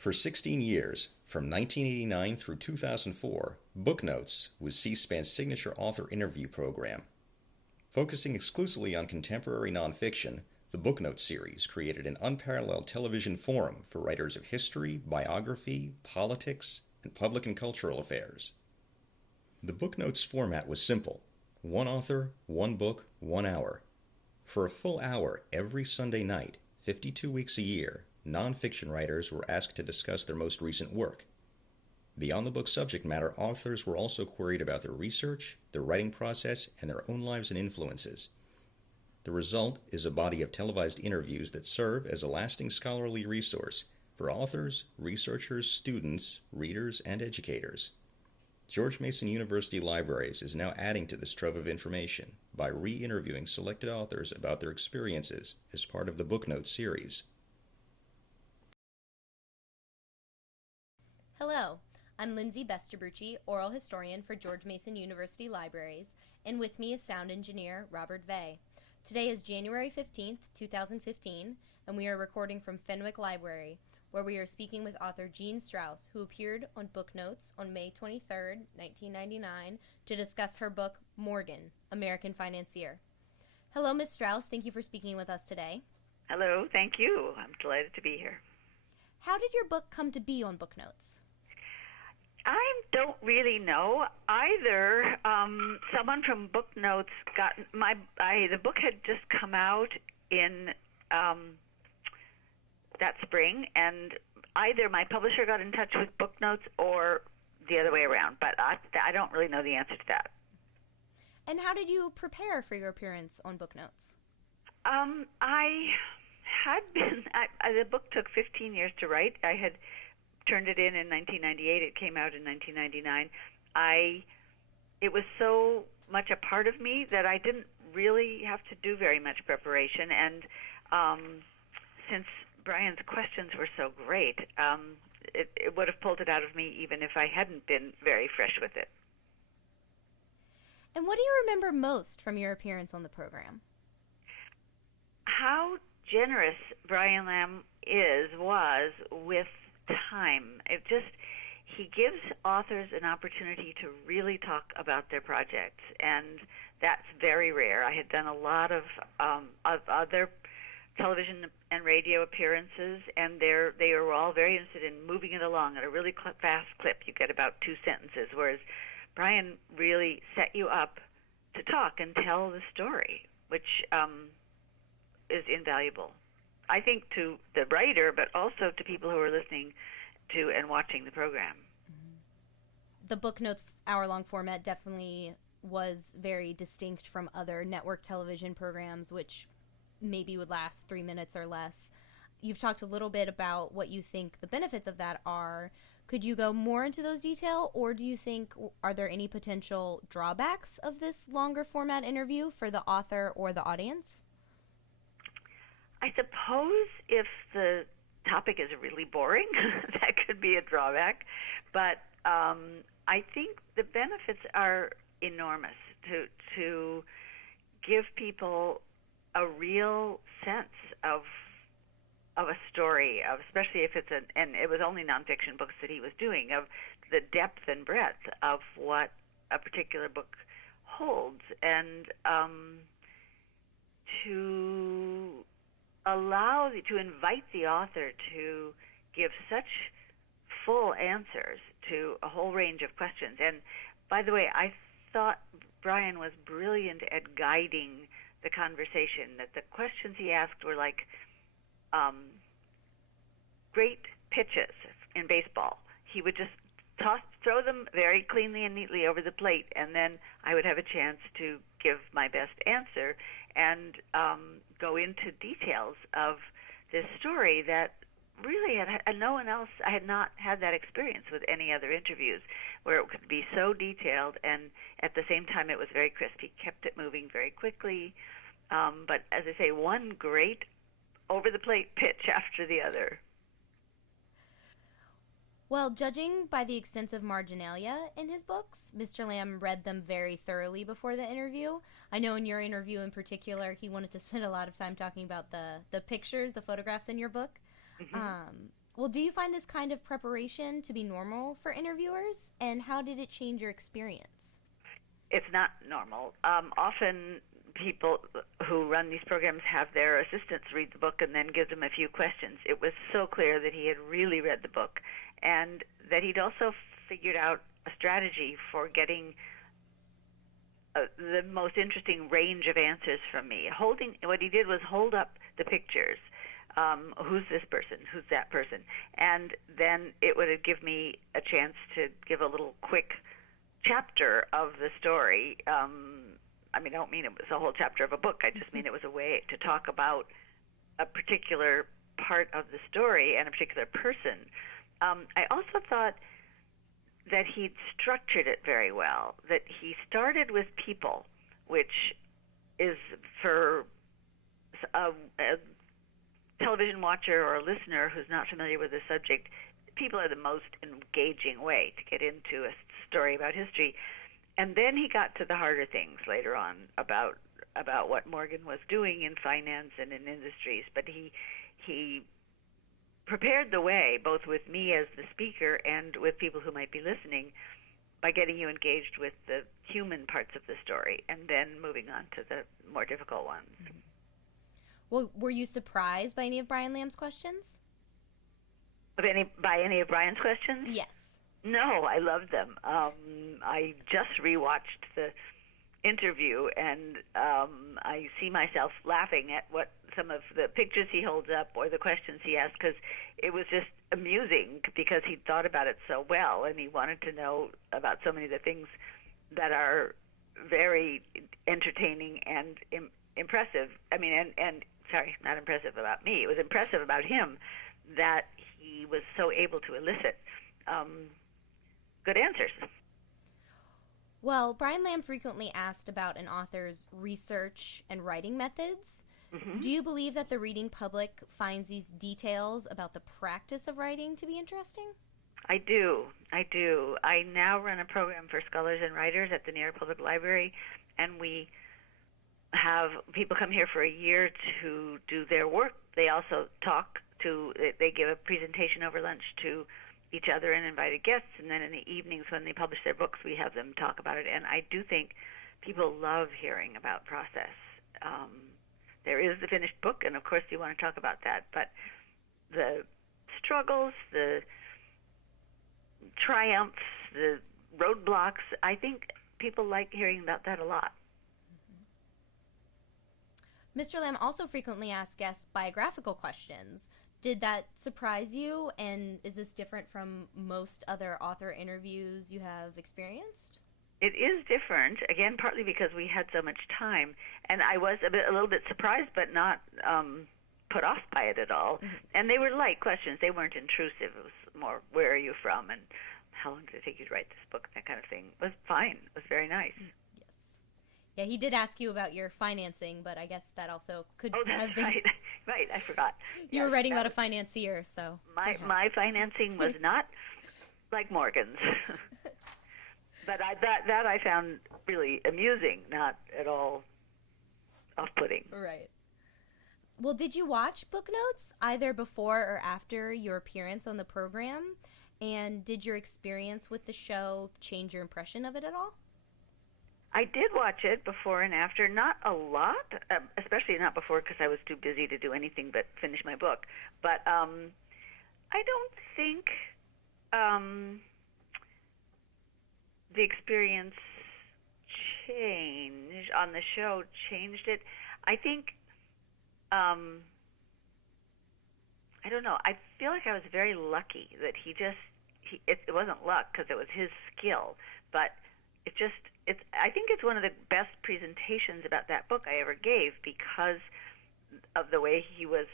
For 16 years, from 1989 through 2004, Booknotes was C-SPAN's signature author interview program. Focusing exclusively on contemporary nonfiction, the Booknotes series created an unparalleled television forum for writers of history, biography, politics, and public and cultural affairs. The Booknotes format was simple: one author, one book, 1 hour. For a full hour every Sunday night, 52 weeks a year, nonfiction writers were asked to discuss their most recent work. Beyond the book's subject matter, authors were also queried about their research, their writing process, and their own lives and influences. The result is a body of televised interviews that serve as a lasting scholarly resource for authors, researchers, students, readers, and educators. George Mason University Libraries is now adding to this trove of information by re-interviewing selected authors about their experiences as part of the Booknotes series. Hello, I'm Lindsay Besterbrucci, oral historian for George Mason University Libraries, and with me is sound engineer Robert Vey. Today is January 15th, 2015, and we are recording from Fenwick Library, where we are speaking with author Jean Strouse, who appeared on Booknotes on May 23rd, 1999, to discuss her book, Morgan, American Financier. Hello, Ms. Strouse. Thank you for speaking with us today. Hello. Thank you. I'm delighted to be here. How did your book come to be on Booknotes? I don't really know either. Someone from Booknotes got the book had just come out in that spring, and either my publisher got in touch with Booknotes or the other way around, but I don't really know the answer to that. And how did you prepare for your appearance on Booknotes? The book took 15 years to write. I had turned it in 1998. It came out in 1999. It was so much a part of me that I didn't really have to do very much preparation. And since Brian's questions were so great, it would have pulled it out of me even if I hadn't been very fresh with it. And what do you remember most from your appearance on the program? How generous Brian Lamb was with time. He gives authors an opportunity to really talk about their projects, and that's very rare. I had done a lot of other television and radio appearances, and they were all very interested in moving it along at a really fast clip. You get about 2 sentences, whereas Brian really set you up to talk and tell the story, which is invaluable, I think, to the writer, but also to people who are listening to and watching the program. The Booknotes hour-long format definitely was very distinct from other network television programs, which maybe would last 3 minutes or less. You've talked a little bit about what you think the benefits of that are. Could you go more into those details, or do you think, are there any potential drawbacks of this longer format interview for the author or the audience? I suppose if the topic is really boring, that could be a drawback. But I think the benefits are enormous to give people a real sense of a story, especially if it's and it was only nonfiction books that he was doing, of the depth and breadth of what a particular book holds, and to invite the author to give such full answers to a whole range of questions. And by the way, I thought Brian was brilliant at guiding the conversation, that the questions he asked were like great pitches in baseball. He would just throw them very cleanly and neatly over the plate, and then I would have a chance to give my best answer and go into details of this story that really no one else, I had not had that experience with any other interviews, where it could be so detailed and at the same time it was very crisp. He kept it moving very quickly, but as I say, one great over-the-plate pitch after the other. Well, judging by the extensive marginalia in his books, Mr. Lamb read them very thoroughly before the interview. I know in your interview in particular, he wanted to spend a lot of time talking about the pictures, the photographs in your book. Mm-hmm. Well, do you find this kind of preparation to be normal for interviewers? And how did it change your experience? It's not normal. Often people who run these programs have their assistants read the book and then give them a few questions. It was so clear that he had really read the book and that he'd also figured out a strategy for getting the most interesting range of answers from me. What he did was hold up the pictures. Who's this person? Who's that person? And then it would give me a chance to give a little quick chapter of the story. I don't mean it was a whole chapter of a book. I just mean it was a way to talk about a particular part of the story and a particular person. I also thought that he'd structured it very well, that he started with people, which is for a television watcher or a listener who's not familiar with the subject, people are the most engaging way to get into a story about history. And then he got to the harder things later on about what Morgan was doing in finance and in industries. But he prepared the way, both with me as the speaker and with people who might be listening, by getting you engaged with the human parts of the story and then moving on to the more difficult ones. Mm-hmm. Well, were you surprised by any of Brian Lamb's questions? By any of Brian's questions? Yes. No, I loved them. I just rewatched the interview, and I see myself laughing at what some of the pictures he holds up or the questions he asked, because it was just amusing because he'd thought about it so well, and he wanted to know about so many of the things that are very entertaining and impressive. Sorry, not impressive about me. It was impressive about him that he was so able to elicit good answers. Well, Brian Lamb frequently asked about an author's research and writing methods. Mm-hmm. Do you believe that the reading public finds these details about the practice of writing to be interesting? I do. I now run a program for scholars and writers at the New York Public Library, and we have people come here for a year to do their work. They also they give a presentation over lunch to each other and invited guests, and then in the evenings when they publish their books, we have them talk about it. And I do think people love hearing about process. There is the finished book, and of course you want to talk about that, but the struggles, the triumphs, the roadblocks, I think people like hearing about that a lot. Mr. Lamb also frequently asks guests biographical questions. Did that surprise you, and is this different from most other author interviews you have experienced? It is different, again, partly because we had so much time, and I was a little bit surprised, but not put off by it at all. Mm-hmm. And they were light questions. They weren't intrusive. It was more, where are you from, and how long did it take you to write this book, that kind of thing. It was fine. It was very nice. Yes. Yeah, he did ask you about your financing, but I guess that also could have been... Right, I forgot. You were writing about a financier, so... My financing was not like Morgan's. But I found really amusing, not at all off-putting. Right. Well, did you watch Booknotes either before or after your appearance on the program? And did your experience with the show change your impression of it at all? I did watch it before and after, not a lot, especially not before because I was too busy to do anything but finish my book. But I don't think the experience on the show changed it. I think, I don't know, I feel like I was very lucky that it wasn't luck because it was his skill, but I think it's one of the best presentations about that book I ever gave because of the way he was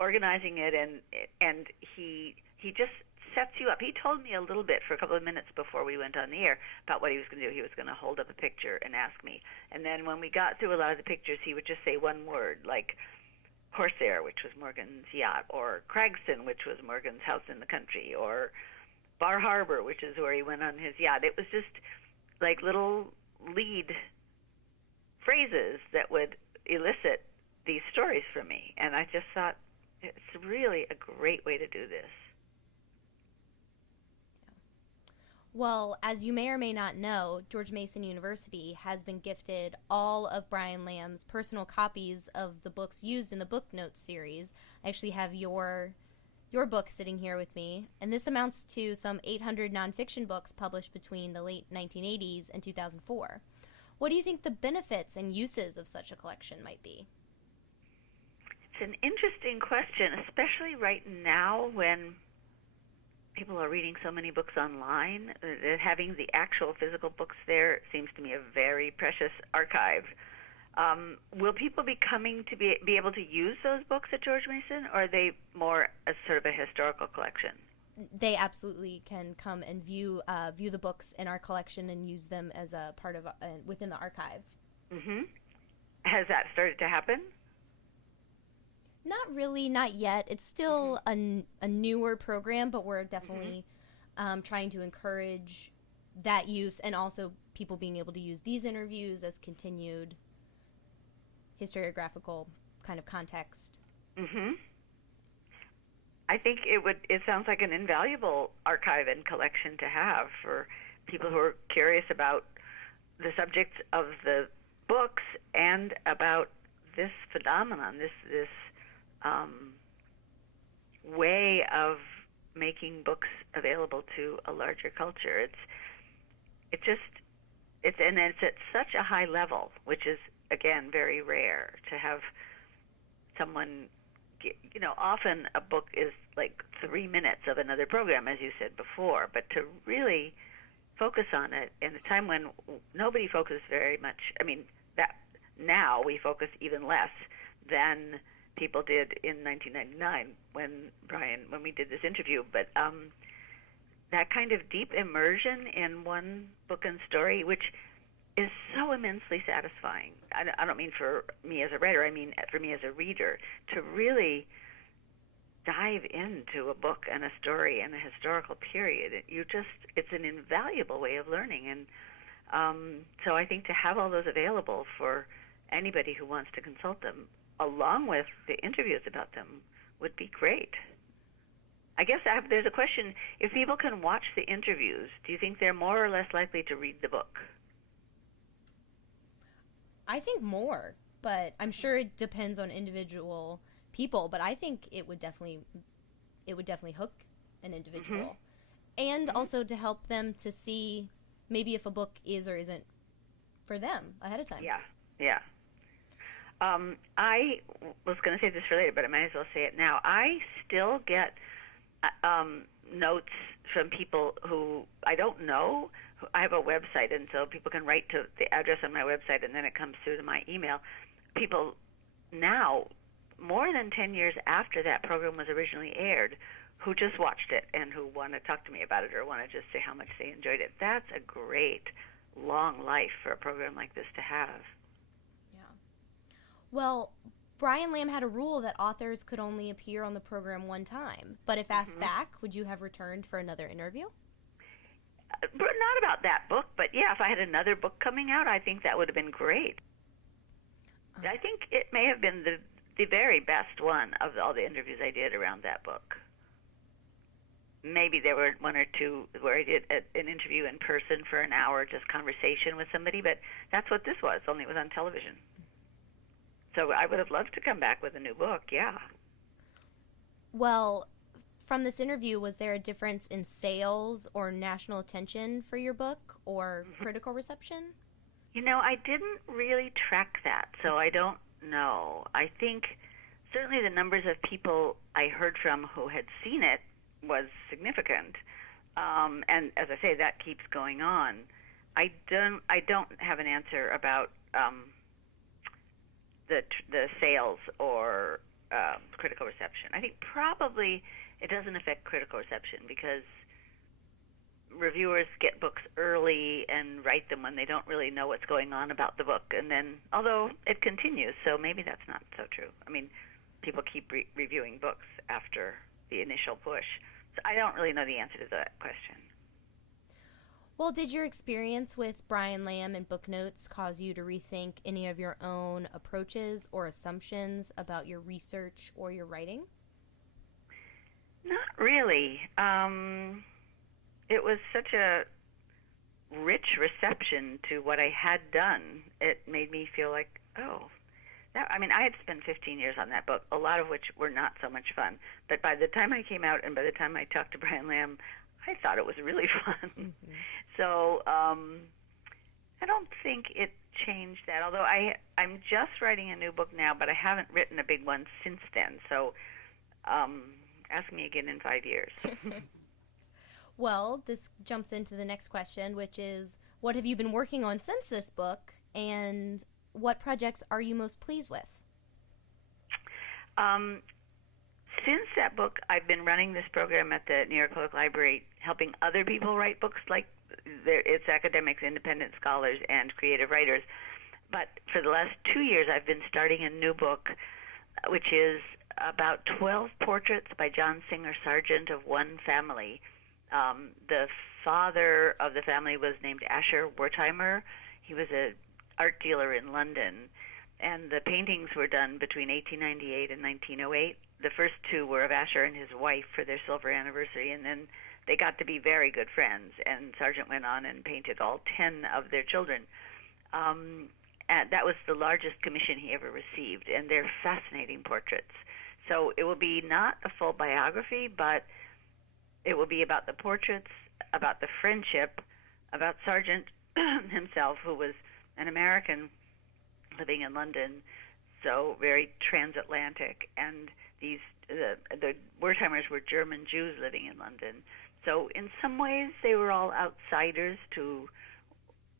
organizing it, and he just sets you up. He told me a little bit for a couple of minutes before we went on the air about what he was going to do. He was going to hold up a picture and ask me. And then when we got through a lot of the pictures, he would just say one word, like Corsair, which was Morgan's yacht, or Craigston, which was Morgan's house in the country, or Bar Harbor, which is where he went on his yacht. It was just like little lead phrases that would elicit these stories from me. And I just thought, it's really a great way to do this. Well, as you may or may not know, George Mason University has been gifted all of Brian Lamb's personal copies of the books used in the Booknotes series. I actually have your book sitting here with me, and this amounts to some 800 nonfiction books published between the late 1980s and 2004. What do you think the benefits and uses of such a collection might be? It's an interesting question, especially right now when people are reading so many books online. Having the actual physical books there seems to me a very precious archive. Will people be coming to be able to use those books at George Mason, or are they more as sort of a historical collection? They absolutely can come and view the books in our collection and use them as a part of within the archive. Mm-hmm. Has that started to happen? Not really, not yet. It's still a newer program, but we're definitely trying to encourage that use, and also people being able to use these interviews as continued historiographical kind of context. Mm-hmm. I think it sounds like an invaluable archive and collection to have for people who are curious about the subjects of the books and about this phenomenon, this way of making books available to a larger culture. It's at such a high level, which is again very rare to have someone. Often a book is like 3 minutes of another program, as you said before, but to really focus on it in a time when nobody focuses very much. I mean, that now we focus even less than people did in 1999 when we did this interview. But that kind of deep immersion in one book and story, which is so immensely satisfying. I don't mean for me as a writer, I mean for me as a reader, to really dive into a book and a story and a historical period. It's an invaluable way of learning. And so I think to have all those available for anybody who wants to consult them, along with the interviews about them, would be great. I guess there's a question, if people can watch the interviews, do you think they're more or less likely to read the book? I think more, but I'm sure it depends on individual people, but I think it would definitely hook an individual. And also to help them to see maybe if a book is or isn't for them ahead of time. Yeah. I was going to say this for later, but I might as well say it now. I still get notes from people who I don't know. I have a website, and so people can write to the address on my website, and then it comes through to my email. People now, more than 10 years after that program was originally aired, who just watched it and who want to talk to me about it or want to just say how much they enjoyed it. That's a great long life for a program like this to have. Yeah. Well, Brian Lamb had a rule that authors could only appear on the program one time, but if asked back, would you have returned for another interview? Not about that book, but yeah, if I had another book coming out, I think that would have been great. I think it may have been the very best one of all the interviews I did around that book. Maybe there were one or two where I did an interview in person for an hour, just conversation with somebody, but that's what this was, only it was on television. So I would have loved to come back with a new book, yeah. Well, from this interview, was there a difference in sales or national attention for your book or critical reception? I didn't really track that, so I don't know. I think certainly the numbers of people I heard from who had seen it was significant. And as I say, that keeps going on. I don't have an answer about the sales or critical reception. I think probably it doesn't affect critical reception because reviewers get books early and write them when they don't really know what's going on about the book. And then, although it continues, so maybe that's not so true. I mean, people keep reviewing books after the initial push. So I don't really know the answer to that question. Well, did your experience with Brian Lamb and Booknotes cause you to rethink any of your own approaches or assumptions about your research or your writing? Not really. It was such a rich reception to what I had done. It made me feel like, I had spent 15 years on that book, a lot of which were not so much fun. But by the time I came out and by the time I talked to Brian Lamb, I thought it was really fun. Mm-hmm. So I don't think it changed that, although I'm just writing a new book now, but I haven't written a big one since then. So ask me again in 5 years. Well, this jumps into the next question, which is, what have you been working on since this book, and what projects are you most pleased with? Since that book, I've been running this program at the New York Public Library, helping other people write books, like it's academics, independent scholars, and creative writers. But for the last 2 years, I've been starting a new book, which is about 12 portraits by John Singer Sargent of one family. The father of the family was named Asher Wertheimer. He was an art dealer in London, and the paintings were done between 1898 and 1908. The first two were of Asher and his wife for their silver anniversary, and then they got to be very good friends, and Sargent went on and painted all 10 of their children. And that was the largest commission he ever received, and they're fascinating portraits. So it will be not a full biography, but it will be about the portraits, about the friendship, about Sargent himself, who was an American living in London, so very transatlantic, and the Wertheimers were German Jews living in London. So in some ways they were all outsiders to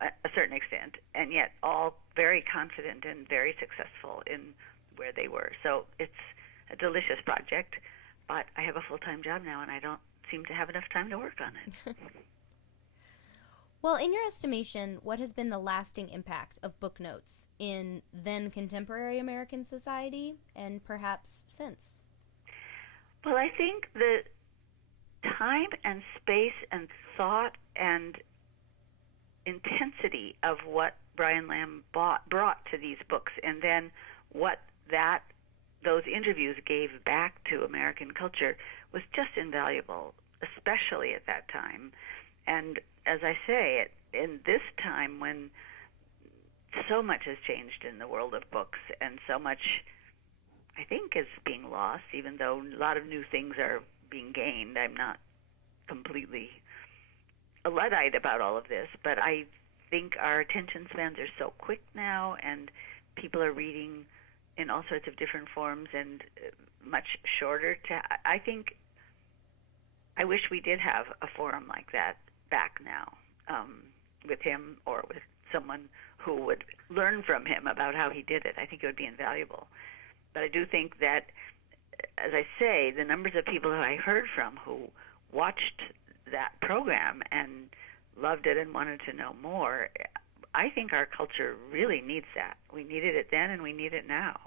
a certain extent, and yet all very confident and very successful in where they were. So it's a delicious project, but I have a full-time job now, and I don't seem to have enough time to work on it. Well, in your estimation, what has been the lasting impact of Booknotes in then contemporary American society and perhaps since? Well, I think the time and space and thought and intensity of what Brian Lamb brought to these books, and then what those interviews gave back to American culture, was just invaluable, especially at that time. And as I say, in this time when so much has changed in the world of books, and so much, I think, is being lost, even though a lot of new things are being gained. I'm not completely a Luddite about all of this, but I think our attention spans are so quick now, and people are reading in all sorts of different forms and much shorter. I think I wish we did have a forum like that back now, with him or with someone who would learn from him about how he did it. I think it would be invaluable. But I do think that, as I say, the numbers of people who I heard from who watched that program and loved it and wanted to know more, I think our culture really needs that. We needed it then, and we need it now.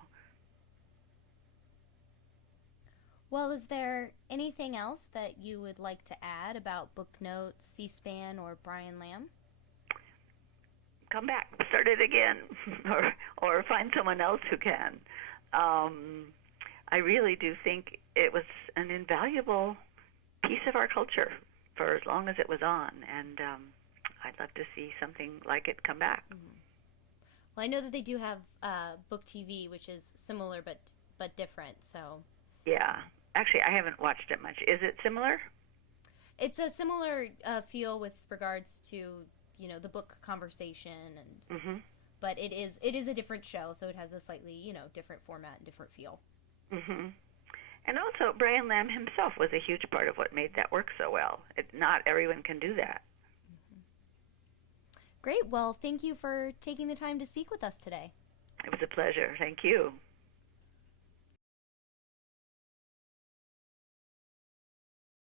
Well, is there anything else that you would like to add about Booknotes, C-SPAN, or Brian Lamb? Come back, start it again, or find someone else who can. I really do think it was an invaluable piece of our culture for as long as it was on, and I'd love to see something like it come back. Mm-hmm. Well, I know that they do have Book TV, which is similar but different. So yeah, actually, I haven't watched it much. Is it similar? It's a similar feel with regards to the book conversation, and mm-hmm. but it is a different show, so it has a slightly different format and different feel. Mm-hmm. And also, Brian Lamb himself was a huge part of what made that work so well. Not everyone can do that. Mm-hmm. Great. Well, thank you for taking the time to speak with us today. It was a pleasure. Thank you.